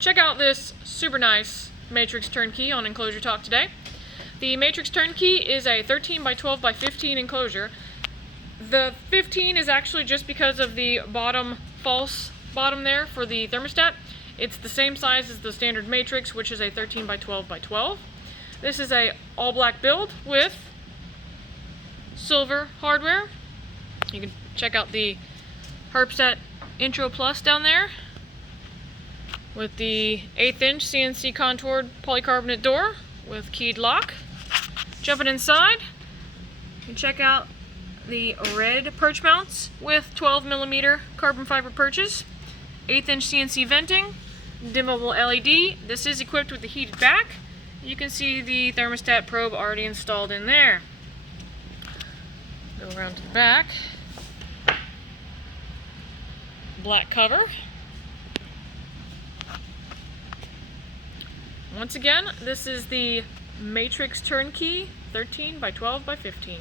Check out this super nice Matrix Turnkey on Enclosure Talk today. The Matrix Turnkey is a 13x12x15 enclosure. The 15 is actually just because of the false bottom there for the thermostat. It's the same size as the standard Matrix, which is a 13x12x12. This is a all black build with silver hardware. You can check out the Herpstat Intro Plus down there with the 1/8 inch CNC contoured polycarbonate door with keyed lock. Jumping inside, you can check out the red perch mounts with 12mm carbon fiber perches, 1/8 inch CNC venting, dimmable LED. This is equipped with the heated back. You can see the thermostat probe already installed in there. Go around to the back. Black cover. Once again, this is the Matrix Turnkey 13x12x15.